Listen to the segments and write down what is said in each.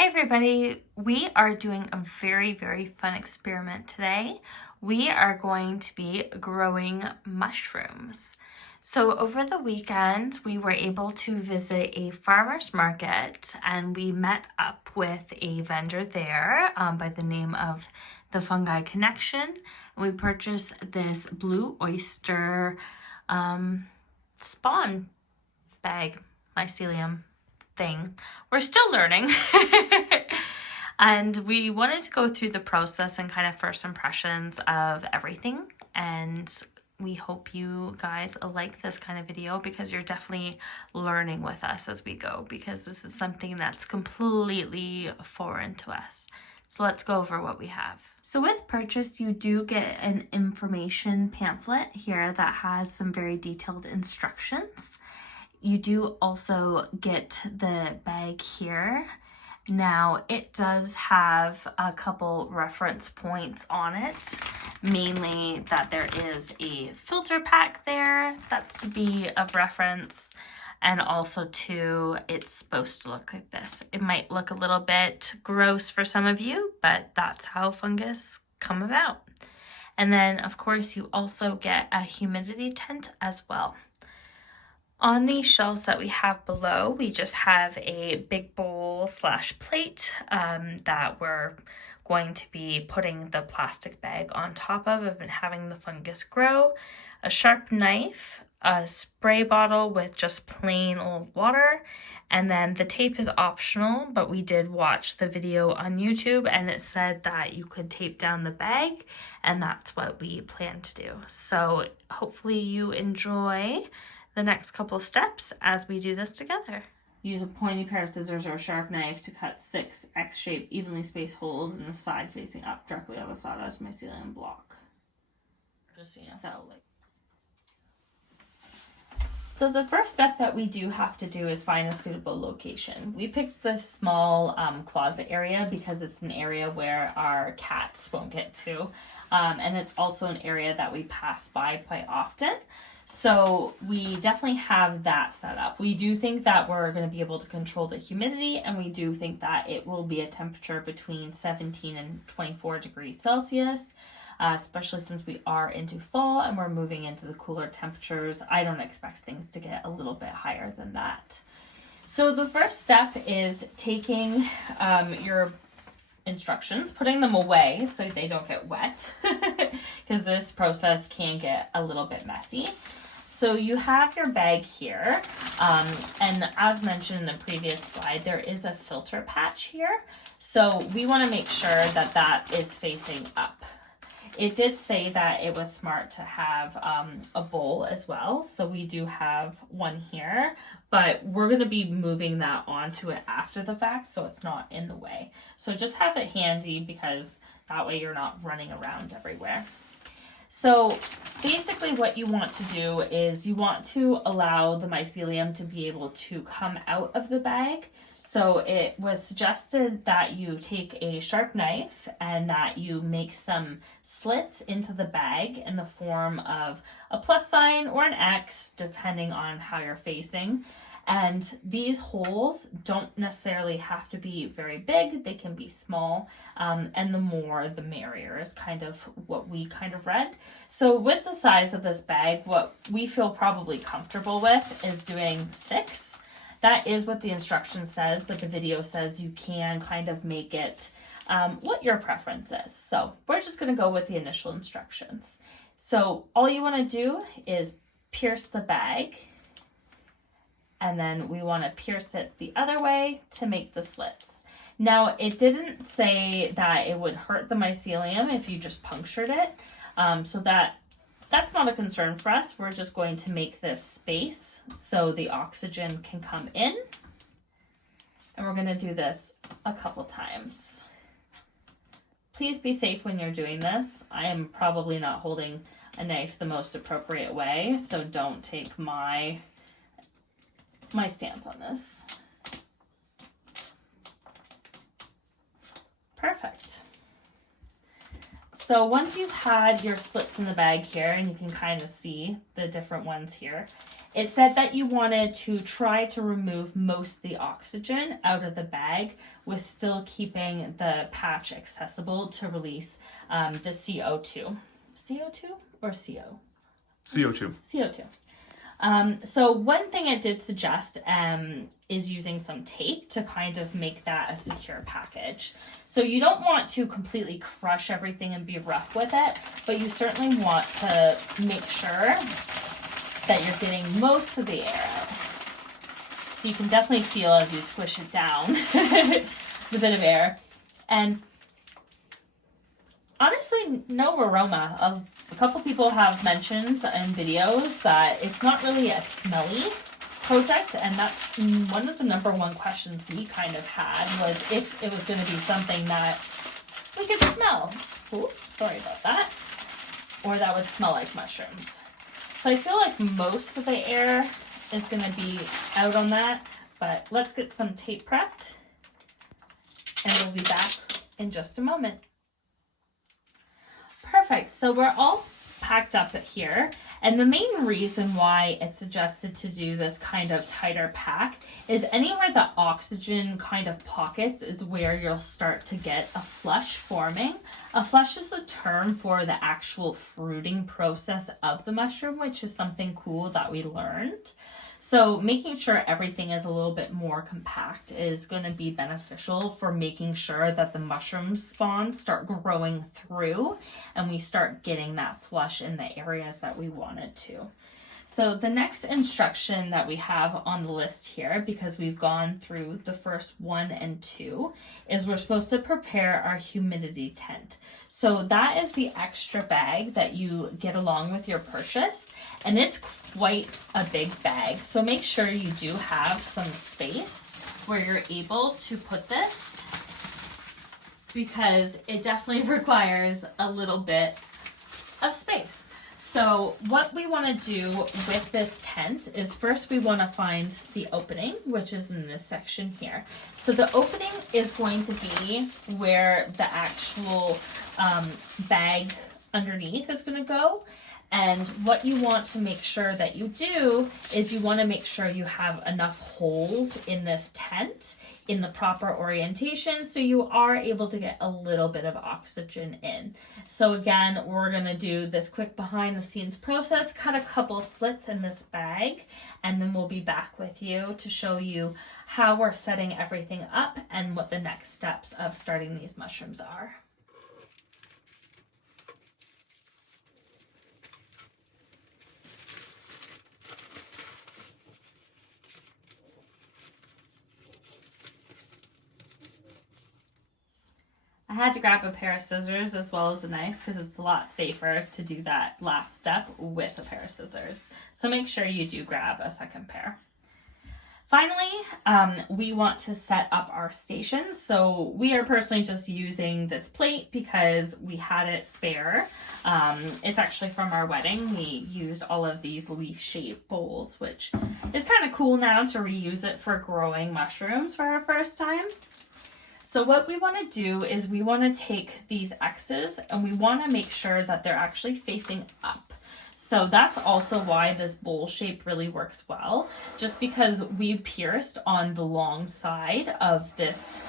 Hey everybody, we are doing a very fun experiment today. We are going to be growing mushrooms. So over the weekend, we were able to visit a farmer's market and we met up with a vendor there by the name of the Fungi Connection. We purchased this blue oyster spawn bag, mycelium thing. We're still learning. And we wanted to go through the process and kind of first impressions of everything. And we hope you guys like this kind of video because you're definitely learning with us as we go, because this is something that's completely foreign to us. So let's go over what we have. So with purchase, you do get an information pamphlet here that has some very detailed instructions. You do also get the bag here. Now, it does have a couple reference points on it, mainly that there is a filter pack there that's to be of reference, and also too, it's supposed to look like this. It might look a little bit gross for some of you, but that's how fungus come about. And then, of course, you also get a humidity tent as well. On these shelves that we have below, we just have a big bowl / plate that we're going to be putting the plastic bag on top of and having the fungus grow, a sharp knife, a spray bottle with just plain old water, and then the tape is optional, but we did watch the video on YouTube and it said that you could tape down the bag, and that's what we plan to do. So hopefully you enjoy the next couple steps as we do this together. Use a pointy pair of scissors or a sharp knife to cut 6 X-shaped evenly spaced holes in the side facing up directly on the sawdust mycelium block. Just so you know. So the first step that we do have to do is find a suitable location. We picked this small closet area because it's an area where our cats won't get to. And it's also an area that we pass by quite often. So we definitely have that set up. We do think that we're going to be able to control the humidity, and we do think that it will be a temperature between 17 and 24 degrees Celsius, especially since we are into fall and we're moving into the cooler temperatures. I don't expect things to get a little bit higher than that. So the first step is taking your instructions, putting them away so they don't get wet, because this process can get a little bit messy. So you have your bag here, and as mentioned in the previous slide, there is a filter patch here. So we want to make sure that that is facing up. It did say that it was smart to have a bowl as well. So we do have one here, but we're going to be moving that onto it after the fact, so it's not in the way. So just have it handy because that way you're not running around everywhere. So basically what you want to do is you want to allow the mycelium to be able to come out of the bag. So it was suggested that you take a sharp knife and that you make some slits into the bag in the form of a plus sign or an X, depending on how you're facing. And these holes don't necessarily have to be very big. They can be small, and the more the merrier is kind of what we kind of read. So with the size of this bag, what we feel probably comfortable with is doing 6. That is what the instruction says, but the video says you can kind of make it what your preference is. So we're just going to go with the initial instructions. So all you want to do is pierce the bag, and then we want to pierce it the other way to make the slits. Now, it didn't say that it would hurt the mycelium if you just punctured it, so that's not a concern for us. We're just going to make this space so the oxygen can come in. And we're going to do this a couple times. Please be safe when you're doing this. I am probably not holding a knife the most appropriate way, so don't take my stance on this. Perfect. So once you've had your slits in the bag here, and you can kind of see the different ones here, It said that you wanted to try to remove most of the oxygen out of the bag with still keeping the patch accessible to release the CO2. CO2 or CO? CO2. CO2. So one thing it did suggest is using some tape to kind of make that a secure package. So you don't want to completely crush everything and be rough with it, but you certainly want to make sure that you're getting most of the air out. So you can definitely feel as you squish it down the bit of air. And honestly, no aroma. A couple people have mentioned in videos that it's not really a smelly project, and that's one of the number one questions we kind of had, was if it was going to be something that we could smell. Ooh, sorry about that. Or that would smell like mushrooms. So I feel like most of the air is going to be out on that, but let's get some tape prepped, and we'll be back in just a moment. Perfect. So we're all packed up here, and the main reason why it's suggested to do this kind of tighter pack is anywhere the oxygen kind of pockets is where you'll start to get a flush forming. A flush is the term for the actual fruiting process of the mushroom, which is something cool that we learned. So making sure everything is a little bit more compact is going to be beneficial for making sure that the mushroom spawns start growing through and we start getting that flush in the areas that we want it to. So the next instruction that we have on the list here, because we've gone through the first 1 and 2, is we're supposed to prepare our humidity tent. So that is the extra bag that you get along with your purchase, and it's quite a big bag. So make sure you do have some space where you're able to put this, because it definitely requires a little bit of space. So what we want to do with this tent is first we want to find the opening, which is in this section here. So the opening is going to be where the actual bag underneath is going to go. And what you want to make sure that you do is you want to make sure you have enough holes in this tent in the proper orientation so you are able to get a little bit of oxygen in. So again, we're going to do this quick behind the scenes process, cut a couple slits in this bag, and then we'll be back with you to show you how we're setting everything up and what the next steps of starting these mushrooms are. I had to grab a pair of scissors as well as a knife because it's a lot safer to do that last step with a pair of scissors. So make sure you do grab a second pair. Finally, we want to set up our stations. So we are personally just using this plate because we had it spare. It's actually from our wedding. We used all of these leaf-shaped bowls, which is kind of cool now to reuse it for growing mushrooms for our first time. So what we want to do is we want to take these X's and we want to make sure that they're actually facing up. So that's also why this bowl shape really works well, just because we pierced on the long side of this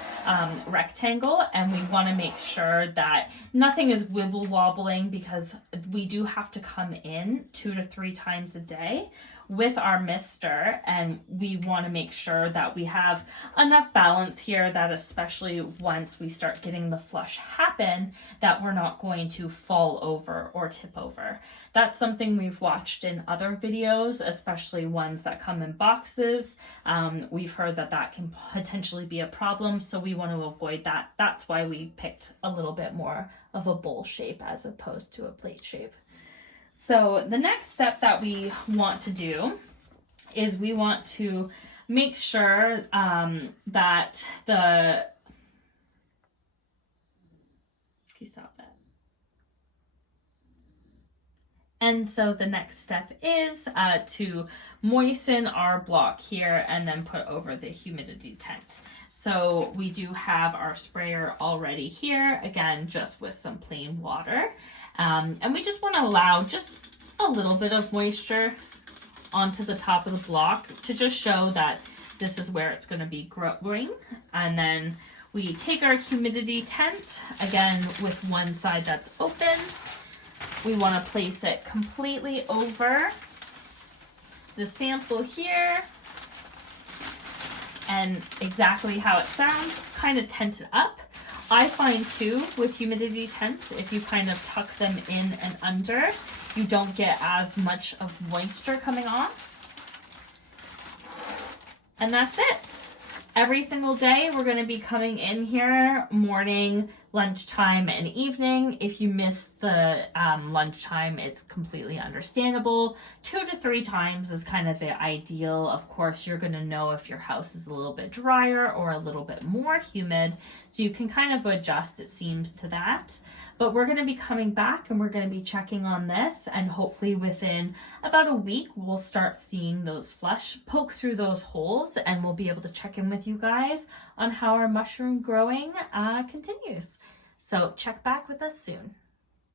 rectangle, and we want to make sure that nothing is wibble wobbling, because we do have to come in 2 to 3 times a day with our mister, and we want to make sure that we have enough balance here that especially once we start getting the flush happen, that we're not going to fall over or tip over. That's something we've watched in other videos, especially ones that come in boxes. We've heard that that can potentially be a problem, so we want to avoid that. That's why we picked a little bit more of a bowl shape as opposed to a plate shape. So the next step that we want to do is we want to make sure that the... Can you stop that? And so the next step is to moisten our block here and then put over the humidity tent. So we do have our sprayer already here, again, just with some plain water. And we just want to allow just a little bit of moisture onto the top of the block to just show that this is where it's going to be growing. And then we take our humidity tent, again with one side that's open. We want to place it completely over the sample here, and exactly how it sounds, kind of tent it up. I find too with humidity tents, if you kind of tuck them in and under, you don't get as much of moisture coming off. And that's it. Every single day we're going to be coming in here morning, lunchtime, and evening. If you miss the lunchtime, it's completely understandable. 2 to 3 times is kind of the ideal. Of course, you're going to know if your house is a little bit drier or a little bit more humid, so you can kind of adjust, it seems, to that. But we're going to be coming back and we're going to be checking on this, and hopefully within about a week we'll start seeing those flush poke through those holes, and we'll be able to check in with you guys on how our mushroom growing continues. So check back with us soon.